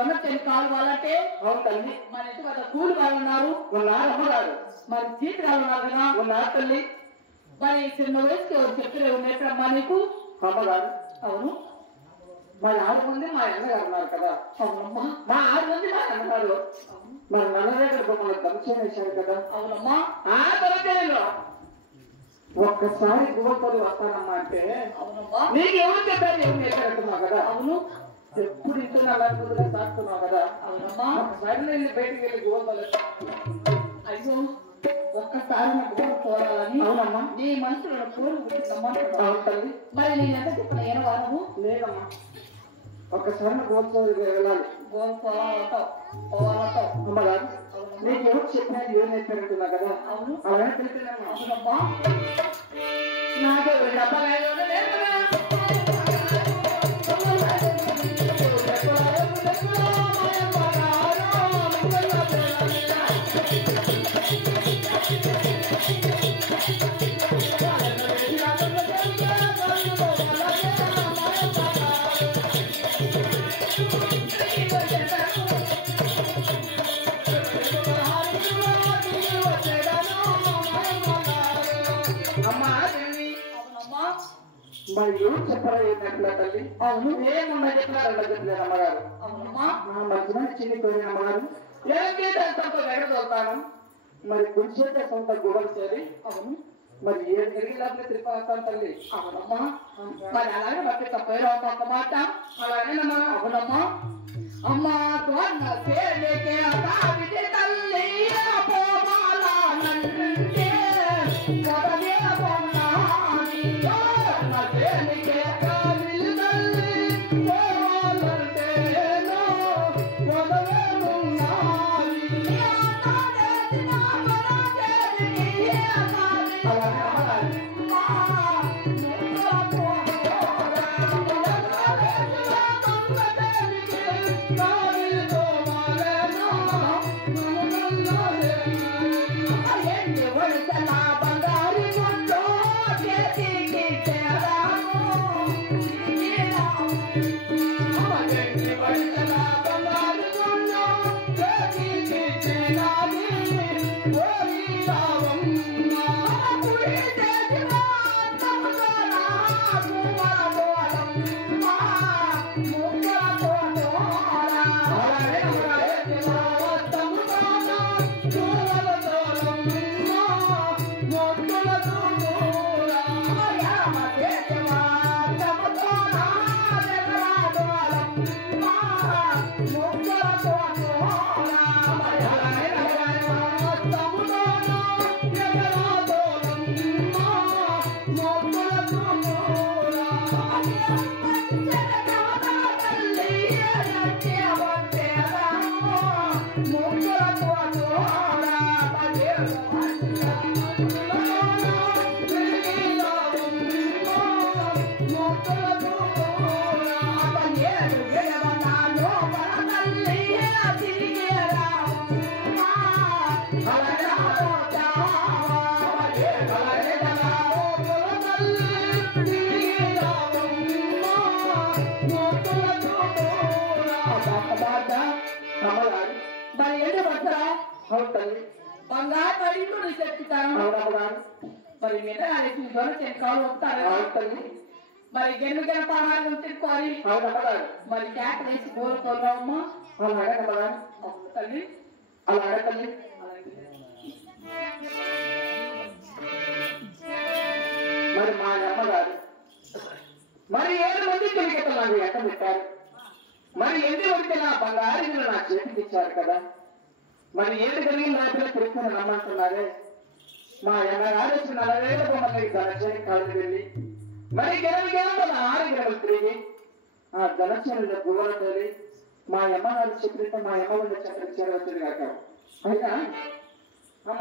జొన్న చెల్లి కావాలంటే అవును తల్లి. మన ఇంటి వద్ద కూలి వాళ్ళు ఉన్నారు. ఉన్నారు అమ్మగారు. మరి జీతగాలు ఉన్నారు కదా. ఉన్నారు తల్లి. మరి చిన్న వయసుకి ఎవరు చెప్పలేదు ఉన్నట్టమ్మా నీకు. అమ్మగారు. అవును. మరి 6 మంది మా అన్నగారు ఉన్నారు కదా. అవునమ్మా. మా 6 మంది మా అన్నగారు. మరి నల్ల దగ్గర బొమ్మలు దంచం వేశారు కదా. అవునమ్మా. ఆ తరగతిలో ఒక్కసారి గువ్వపల్లి వస్తానమ్మా అంటే అవునమ్మా. నీకు ఎవరు చెప్పారు? ఎవరు చెప్పారంటున్నావు కదా. అవును. ఎప్పుడు ఇంట్లో నల్లగా సాగుతున్నావు కదా. అవునమ్మా. ఒకసారి వెళ్ళి బయటికి వెళ్ళి గువ్వపల్లి. అయ్యో ఒక్కసారి నాకు ఊరు పోవాలని. అవునమ్మా. నీ మనసులో కోరు పుట్టిందమ్మా. అవును తల్లి. మరి నేను ఎంత చెప్పిన ఏం వారము లేదమ్మా. ఒక్కసారి గోల్పోయి వెళ్ళాలి. గోరు పోవాలతో అమ్మగారు నీకు ఎవరు చెప్పినది ఏం చెప్పారంటున్నా కదా. అవును. అలానే తెలిపినమ్మా. అవునమ్మా. నాకే డబ్బలేదు. మరి ఎవరు చెప్పారా ఏంటట్లా తల్లి. అవును ఏమన్నా చెప్పారు చెప్పలేదు అమ్మగారు. అవునమ్మా. మధ్యన చిన్నిపోయిన అమ్మగారు ఏంటి వెళ్తాను. మరి గుడిచేత సొంత గుడలు చేరి. అవును. మరి ఏడు తిరిగి లోపల తిరిగిపోతాను తల్లి. అవునమ్మా. మరి అలాగే బట్టి తప్పేరా ఒక మాట. అలాగేనమ్మా. అవునమ్మా. అమ్మా త్వరణ సేలేకే అతావిది తల్లి పోవాలనంటే మొదలే పొన్నాని త్వరణ సేలేకే అతావిది తల్లి పోవాలంటే మొదలే పొన్నాని ఆతాడే దినామన చేరి ఆతాడే మరి ఏంటి పడతారా? బంగారు పడి నువ్వు చెప్తాను. మరి మీద కాలు వస్తారు. మరి గెన్ను గెన పహారం తిరుకోవాలి. మరి క్యాట్ వేసి కోరుకోవాలమ్మా. తల్లి మరి మా అమ్మగారు మరి 7 మంది తొలిగెత్తలు నాకు ఎట్ట పెట్టారు. మరి ఎన్ని వరకు నా బంగారు నా చేతికి ఇచ్చారు కదా. మరి 7 కలిగిన రాత్రి తిరుగుతున్న నమ్మంటున్నారే. మా అమ్మగారు వచ్చి 40,000 బొమ్మలకి ధనచేని కాళ్ళు వెళ్ళి మరి గెలవి గెలవల 6 గెలవలు తిరిగి ఆ ధనచేనుల గువ్వల తోలి మా అమ్మగారు చెప్పితే మా అమ్మ ఉండే చక్కెర చేరవచ్చుగా. అయినా అమ్మ